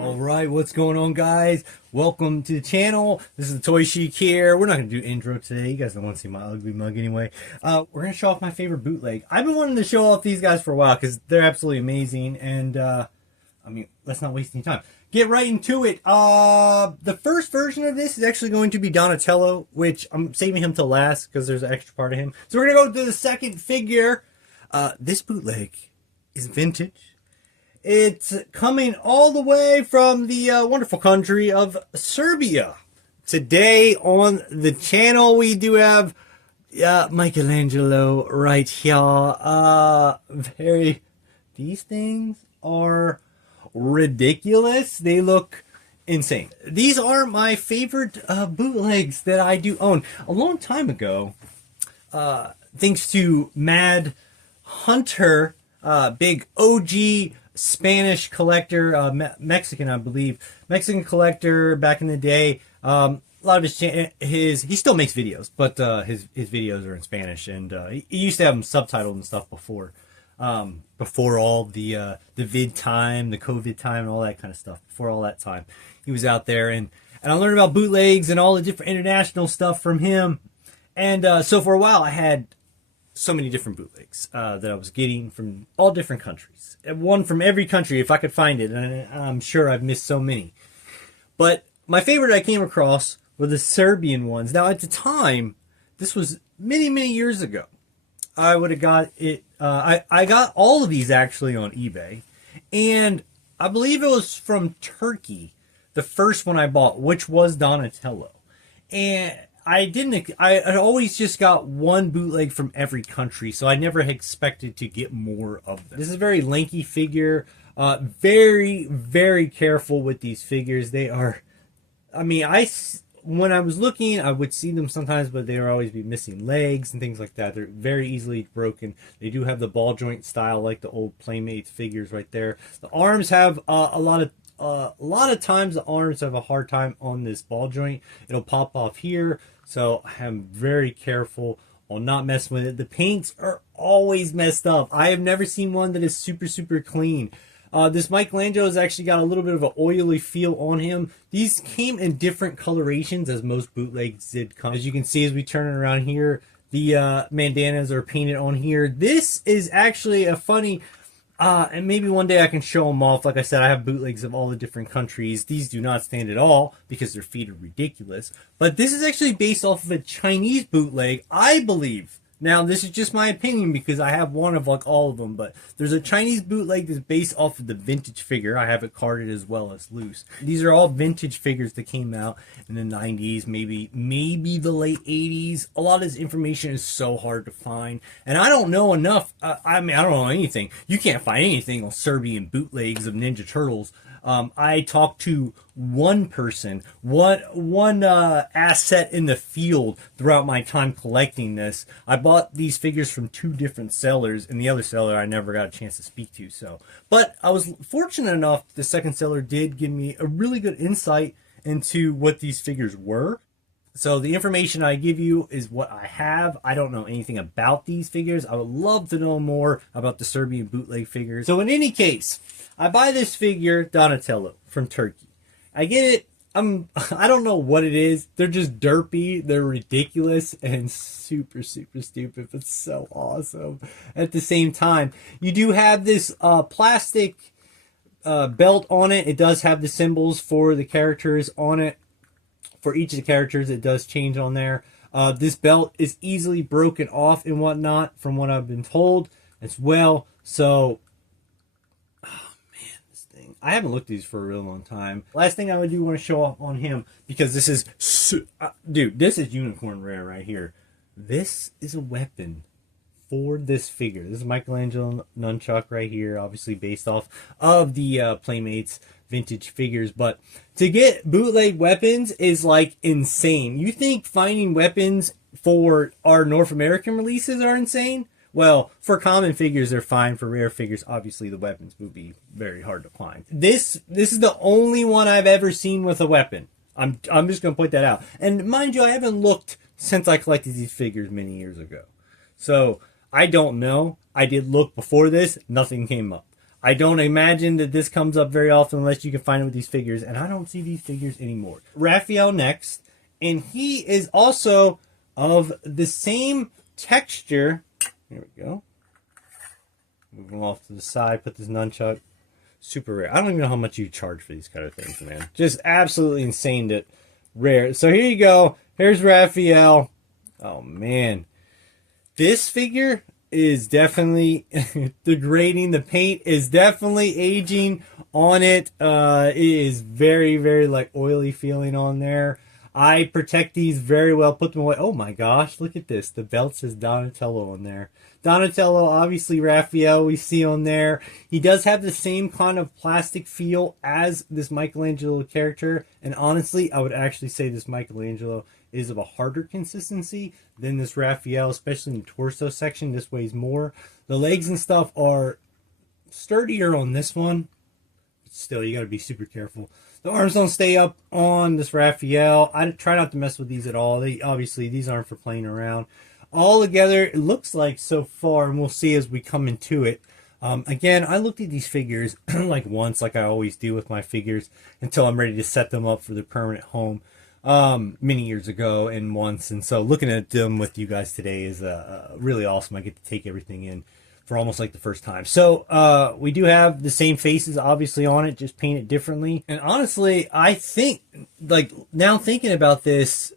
Alright, what's going on, guys? Welcome to the channel. This is the Toy Chic here. We're not going to do intro today. You guys don't want to see my ugly mug anyway. We're going to show off my favorite bootleg. I've been wanting to show off these guys for a while because they're absolutely amazing. And, I mean, let's not waste any time. Get right into it. The first version of this is actually going to be Donatello, which I'm saving him till last because there's an extra part of him. So we're going to go to the second figure. This bootleg is vintage. It's coming all the way from the wonderful country of Serbia. Today on the channel we do have Michelangelo right here. These things are ridiculous. They look insane. These are my favorite bootlegs that I do own. A long time ago, thanks to Mad Hunter, big OG Spanish collector, Mexican, I believe. Mexican collector back in the day. A lot of his he still makes videos, but his videos are in Spanish, and he used to have them subtitled and stuff before all the vid time, the COVID time, and all that kind of stuff. Before all that time, he was out there, and I learned about bootlegs and all the different international stuff from him. And so for a while, I had so many different bootlegs that I was getting from all different countries. One from every country if I could find it, and I'm sure I've missed so many. But my favorite I came across were the Serbian ones. Now at the time, this was many years ago, I would have got it. I got all of these actually on eBay, and I believe it was from Turkey, the first one I bought, which was Donatello. And I always just got one bootleg from every country, so I never expected to get more of them. This is a very lanky figure. Very careful with these figures. They are, I mean, when I was looking, I would see them sometimes, but they would always be missing legs and things like that. They're very easily broken. They do have the ball joint style like the old Playmates figures right there. The arms have a lot of times the arms have a hard time on this ball joint. It'll pop off here, so I'm very careful on not messing with it. The paints are always messed up. I have never seen one that is super clean. This Michelangelo has actually got a little bit of an oily feel on him. These came in different colorations as most bootlegs did come. As you can see as we turn it around here, the bandanas are painted on here. This is actually a funny... and maybe one day I can show them off. Like I said, I have bootlegs of all the different countries. These do not stand at all because their feet are ridiculous. But this is actually based off of a Chinese bootleg, I believe. Now, this is just my opinion because I have one of like all of them. But there's a Chinese bootleg that's based off of the vintage figure. I have it carded as well as loose. These are all vintage figures that came out in the 90s, maybe the late 80s. A lot of this information is so hard to find. And I don't know enough. I mean, I don't know anything. You can't find anything on Serbian bootlegs of Ninja Turtles. I talked to one person, one asset in the field throughout my time collecting this. I bought these figures from two different sellers, and the other seller I never got a chance to speak to. But I was fortunate enough the second seller did give me a really good insight into what these figures were. So the information I give you is what I have. I don't know anything about these figures. I would love to know more about the Serbian bootleg figures. So in any case, I buy this figure, Donatello, from Turkey. I get it. I don't know what it is. They're just derpy. They're ridiculous and super stupid, but so awesome at the same time. You do have this plastic belt on it. It does have the symbols for the characters on it. For each of the characters, it does change on there. This belt is easily broken off and whatnot, from what I've been told as well. So, oh man, this thing. I haven't looked at these for a real long time. Last thing I would do want to show off on him, because this is, dude, this is unicorn rare right here. This is a weapon for this figure. This is Michelangelo nunchuck right here, obviously based off of the Playmates vintage figures. But to get bootleg weapons is like insane. You think finding weapons for our North American releases are insane? Well, for common figures, they're fine. For rare figures, obviously the weapons would be very hard to find. This is the only one I've ever seen with a weapon. I'm just going to point that out. And mind you, I haven't looked since I collected these figures many years ago. So I don't know. I did look before this. Nothing came up. I don't imagine that this comes up very often unless you can find it with these figures, and I don't see these figures anymore. Raphael next, and he is also of the same texture. There we go. Moving off to the side, put this nunchuck. Super rare. I don't even know how much you charge for these kind of things, man. Just absolutely insane that rare. So here you go. Here's Raphael. Oh, man. This figure is definitely degrading. The paint is definitely aging on it. It is very, very like oily feeling on there. I protect these very well, put them away. Oh my gosh, look at this. The belt says Donatello on there. Donatello, obviously Raphael we see on there. He does have the same kind of plastic feel as this Michelangelo character. And honestly, I would actually say this Michelangelo is of a harder consistency than this Raphael, especially in the torso section. This weighs more. The legs and stuff are sturdier on this one. But still, you got to be super careful. The arms don't stay up on this Raphael. I try not to mess with these at all. Obviously, these aren't for playing around. All together, it looks like so far, and we'll see as we come into it. Again, I looked at these figures like once, like I always do with my figures, until I'm ready to set them up for their permanent home many years ago and once. And so looking at them with you guys today is really awesome. I get to take everything in for almost like the first time. So we do have the same faces obviously on it, just painted differently. And honestly, I think, like, now thinking about this,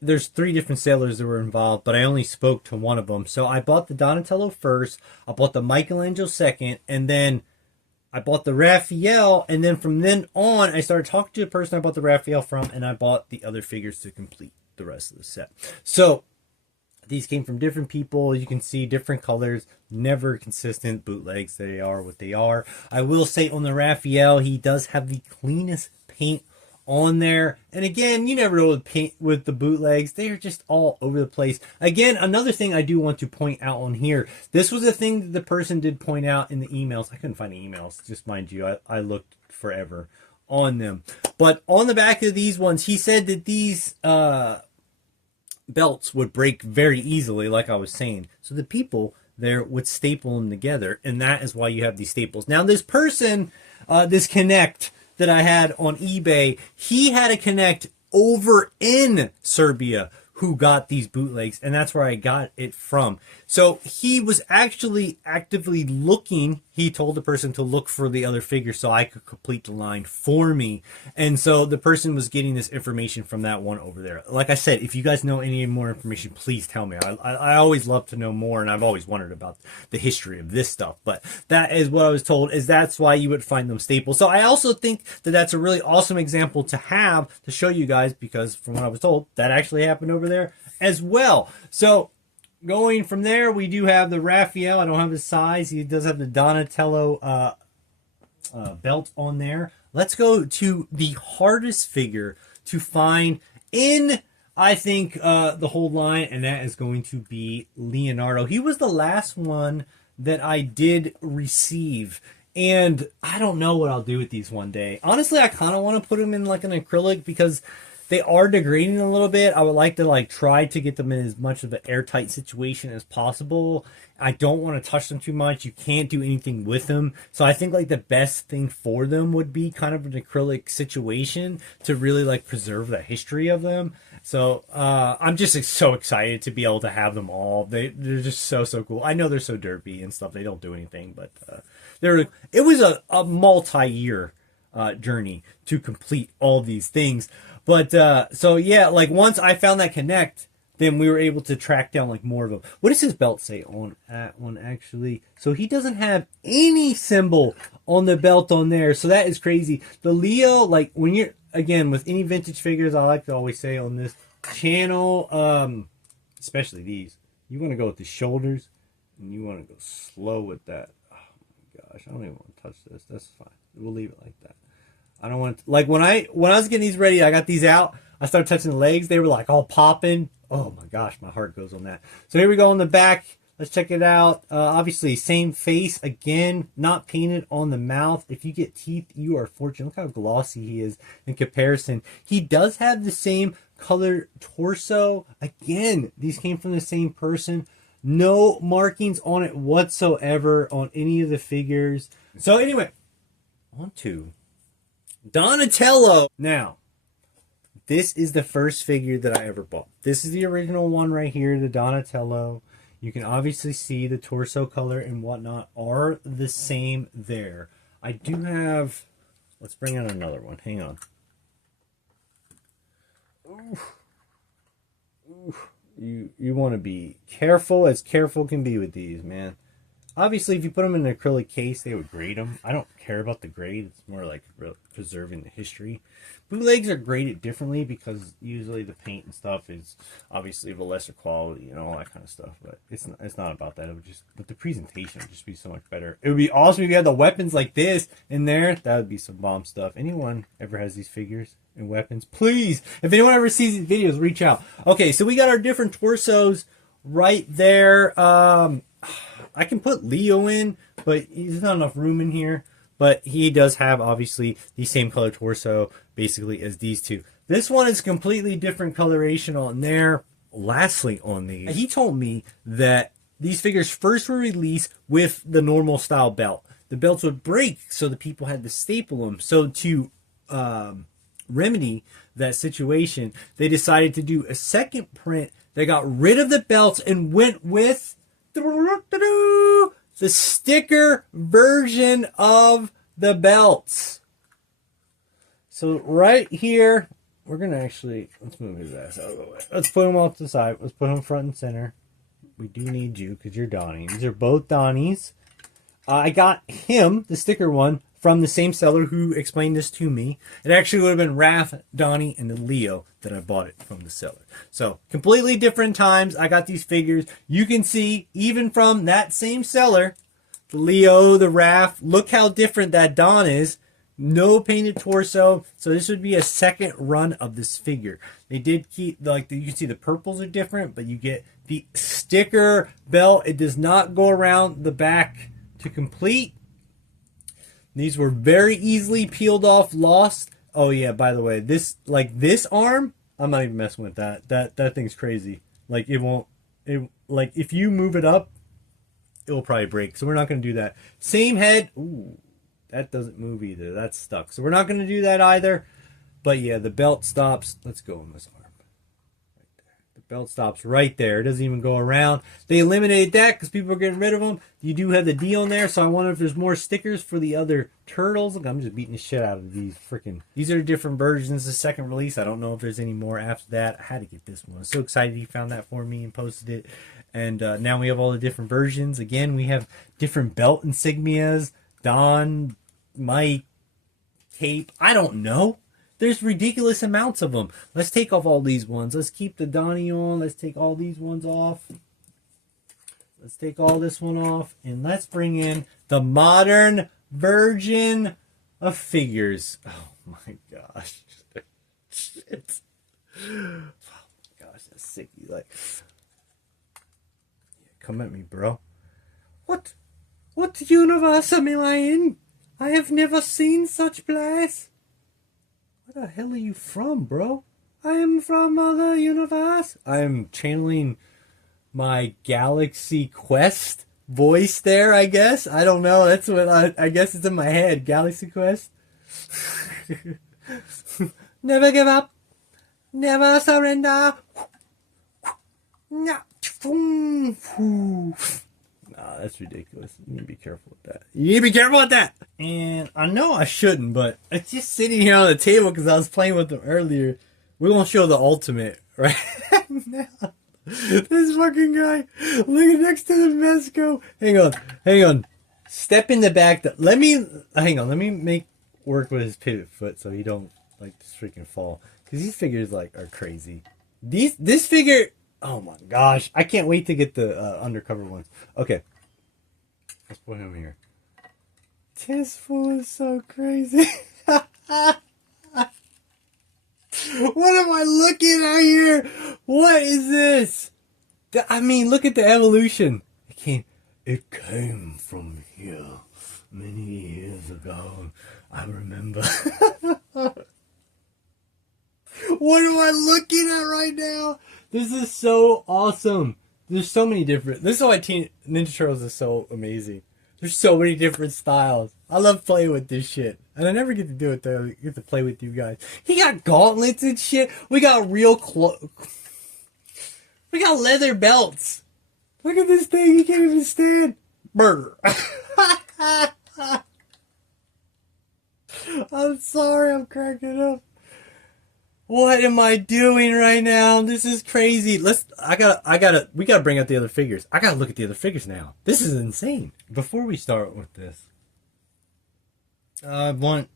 there's 3 different sailors that were involved, but I only spoke to one of them. So I bought the Donatello first, I bought the Michelangelo second, and then I bought the Raphael, and then from then on, I started talking to the person I bought the Raphael from, and I bought the other figures to complete the rest of the set. So these came from different people. You can see different colors, never consistent bootlegs. They are what they are. I will say on the Raphael, he does have the cleanest paint on there. And again, you never know with paint with the bootlegs. They are just all over the place. Again, another thing I do want to point out on here. This was a thing that the person did point out in the emails. I couldn't find the emails, just mind you. I looked forever on them. But on the back of these ones, he said that these belts would break very easily, like I was saying. So the people there would staple them together, and that is why you have these staples. Now, this person, this Connect that I had on eBay, he had a Connect over in Serbia who got these bootlegs, and that's where I got it from. So he was actually actively looking. He told the person to look for the other figure so I could complete the line for me. And so the person was getting this information from that one over there. Like I said, if you guys know any more information, please tell me. I always love to know more, and I've always wondered about the history of this stuff. But that is what I was told, is that's why you would find them staples. So I also think that that's a really awesome example to have to show you guys, because from what I was told, that actually happened over there as well. So going from there, we do have the Raphael. I don't have his size. He does have the Donatello belt on there. Let's go to the hardest figure to find in, I think, the whole line, and that is going to be Leonardo. He was the last one that I did receive, and I don't know what I'll do with these one day. Honestly, I kind of want to put them in like an acrylic because they are degrading a little bit. I would like to try to get them in as much of an airtight situation as possible. I don't want to touch them too much. You can't do anything with them. So I think the best thing for them would be kind of an acrylic situation to really preserve the history of them. So I'm just so excited to be able to have them all. They're just so cool. I know they're so derpy and stuff. They don't do anything, but it was a multi-year journey to complete all these things. But so yeah, once I found that Connect, then we were able to track down more of them. What does his belt say on that one actually? So he doesn't have any symbol on the belt on there. So that is crazy. The Leo, when you're, again, with any vintage figures, I like to always say on this channel, especially these, you want to go with the shoulders and you want to go slow with that. Oh my gosh, I don't even want to touch this. That's fine. We'll leave it like that. I don't want to, when I was getting these ready, I got these out. I started touching the legs. They were all popping. Oh my gosh, my heart goes on that. So here we go on the back. Let's check it out. Obviously, same face. Again, not painted on the mouth. If you get teeth, you are fortunate. Look how glossy he is in comparison. He does have the same color torso. Again, these came from the same person. No markings on it whatsoever on any of the figures. So anyway, on to Donatello. Now, this is the first figure that I ever bought. This is the original one right here, the Donatello. You can obviously see the torso color and whatnot are the same there. I do have, let's bring out another one. Hang on. Oof. Oof. You want to be careful as careful can be with these, man. Obviously, if you put them in an acrylic case, they would grade them. I don't care about the grade. It's more like preserving the history. Bootlegs are graded differently because usually the paint and stuff is obviously of a lesser quality and all that kind of stuff. But it's not about that. It would just, but the presentation would just be so much better. It would be awesome if you had the weapons like this in there. That would be some bomb stuff. Anyone ever has these figures and weapons, please, if anyone ever sees these videos, reach out. Okay, so we got our different torsos right there. I can put Leo in, but there's not enough room in here. But he does have, obviously, the same color torso, basically, as these two. This one is completely different coloration on there. Lastly, on these, he told me that these figures first were released with the normal style belt. The belts would break, so the people had to staple them. So to remedy that situation, they decided to do a second print that got rid of the belts and went with the sticker version of the belts. So right here, we're gonna actually, let's move his ass out of the way. Let's put him off to the side. Let's put him front and center. We do need you because you're Donnie. These are both Donnies. I got him, the sticker one, from the same seller who explained this to me. It actually would have been Raph, Donnie, and then Leo that I bought it from the seller. So, completely different times. I got these figures. You can see, even from that same seller, the Leo, the Raph, look how different that Don is. No painted torso. So, this would be a second run of this figure. They did keep, like, you can see the purples are different, but you get the sticker belt. It does not go around the back to complete. These were very easily peeled off, lost. Oh yeah, by the way, this arm, I'm not even messing with that. That thing's crazy. Like like if you move it up, it will probably break. So we're not going to do that. Same head. Ooh, that doesn't move either. That's stuck. So we're not going to do that either. But yeah, the belt stops. Let's go on this arm. Belt stops right there. It doesn't even go around. They eliminated that because people are getting rid of them. You do have the D on there, so I wonder if there's more stickers for the other turtles. Look, I'm just beating the shit out of these freaking. These are different versions. The second release. I don't know if there's any more after that. I had to get this one. I was so excited he found that for me and posted it. And now we have all the different versions. Again, we have different belt insignias. Don, Mike, Cape. I don't know. There's ridiculous amounts of them. Let's take off all these ones. Let's keep the Donnie on. Let's take all these ones off. Let's take all this one off. And let's bring in the modern version of figures. Oh my gosh. Shit. Oh my gosh, that's sicky. Like, yeah, come at me, bro. What universe am I in? I have never seen such bliss. Where the hell are you from, bro? I am from other universe. I am channeling my Galaxy Quest voice there, I guess. I don't know. That's what I guess it's in my head. Galaxy Quest. Never give up. Never surrender. Nah, that's ridiculous. You need to be careful with that. You need to be careful with that. And I know I shouldn't, but it's just sitting here on the table because I was playing with them earlier. We won't show the ultimate right now. This fucking guy. Look next to the Mezco. Hang on. Step in the back. Let me make work with his pivot foot so he don't like just freaking fall. Because these figures are crazy. This figure. Oh my gosh. I can't wait to get the undercover ones. Okay. Let's put him here. This fool is so crazy. What am I looking at here? What is this? I mean, look at the evolution. It came from here many years ago. I remember. What am I looking at right now? This is so awesome. There's so many different. This is why Ninja Turtles is so amazing. There's so many different styles. I love playing with this shit. And I never get to do it though. I get to play with you guys. He got gauntlets and shit. We got real we got leather belts. Look at this thing. He can't even stand. Brr. I'm sorry. I'm cracking up. What am I doing right now? This is crazy. We gotta bring out the other figures. I gotta look at the other figures now. This is insane. Before we start with this, I've been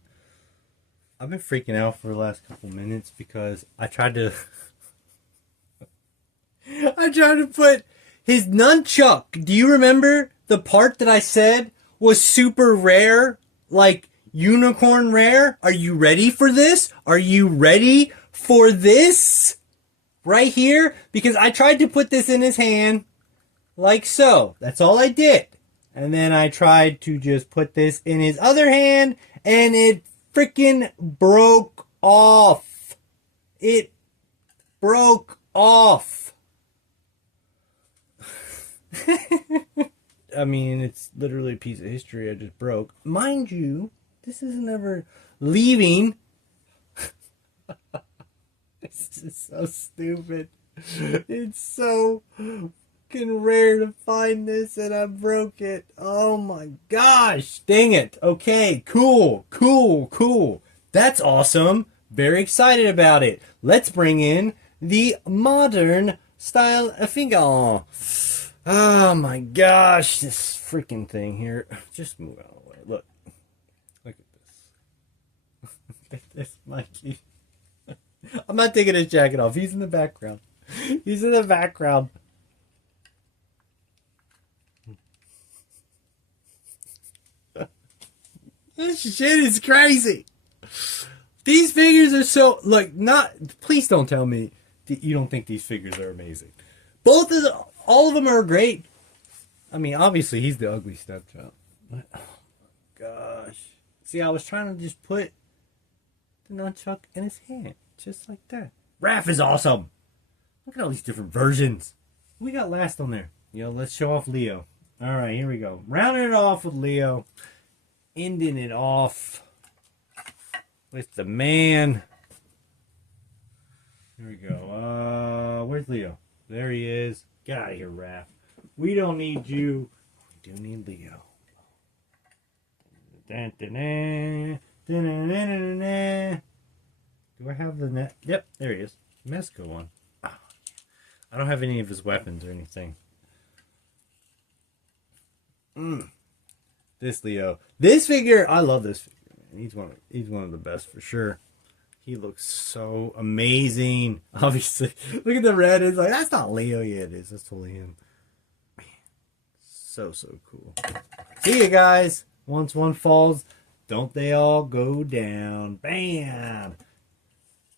freaking out for the last couple minutes because I tried to put his nunchuck. Do you remember the part that I said was super rare? Like unicorn rare? Are you ready for this? Are you ready for this? Right here? Because I tried to put this in his hand like so. That's all I did. And then I tried to just put this in his other hand and it freaking broke off. It broke off. I mean, it's literally a piece of history I just broke. Mind you, this isn't ever leaving. It's just so stupid. It's so fucking rare to find this and I broke it. Oh my gosh. Dang it. Okay, cool. That's awesome. Very excited about it. Let's bring in the modern style figure. Oh my gosh. This freaking thing here. Just move out of the way. Look at this. Look at this, Mikey. I'm not taking his jacket off. He's in the background. He's in the background. This shit is crazy. These figures are so please don't tell me that you don't think these figures are amazing. All of them are great. I mean, obviously he's the ugly stepchild. But, oh my gosh. See, I was trying to just put the nunchuck in his hand. Just like that. Raph is awesome. Look at all these different versions. We got last on there. Let's show off Leo. Alright, here we go. Rounding it off with Leo. Ending it off with the man. Here we go. Where's Leo? There he is. Get out of here, Raph. We don't need you. We do need Leo. Do I have the net? Yep, there he is. Mezco one. Oh, I don't have any of his weapons or anything. This Leo. This figure, I love this figure. He's one of the best for sure. He looks so amazing. Obviously, look at the red. It's like, that's not Leo. Yeah, it is. That's totally him. Man, so cool. See you guys. Once one falls, don't they all go down? Bam.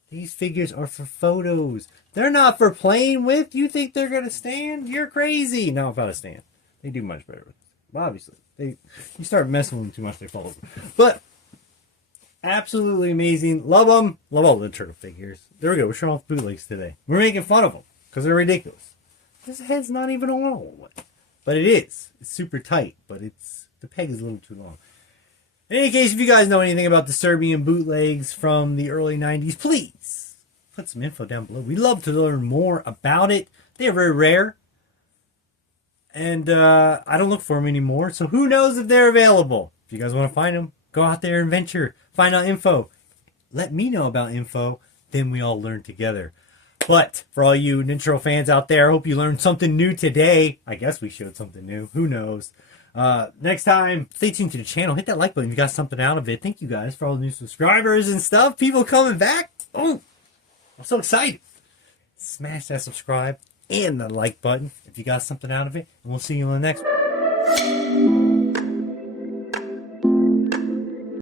These figures are for photos. They're not for playing with. You think they're going to stand? You're crazy. No, about to stand. They do much better with this. But obviously, you start messing with them too much, they fall over. But absolutely amazing. Love them. Love all the turtle figures. There we go. We're showing off bootlegs today. We're making fun of them because they're ridiculous. His head's not even on all the way. But it is. It's super tight. But the peg is a little too long. In any case, if you guys know anything about the Serbian bootlegs from the early 90s, please put some info down below. We'd love to learn more about it. They are very rare. And I don't look for them anymore. So who knows if they're available. If you guys want to find them, go out there and venture. Find out info. Let me know about info. Then we all learn together. But for all you Ninja fans out there, I hope you learned something new today. I guess we showed something new. Who knows? Next time, stay tuned to the channel. Hit that like button if you got something out of it. Thank you guys for all the new subscribers and stuff. People coming back. Oh, I'm so excited. Smash that subscribe and the like button if you got something out of it. And we'll see you in the next one.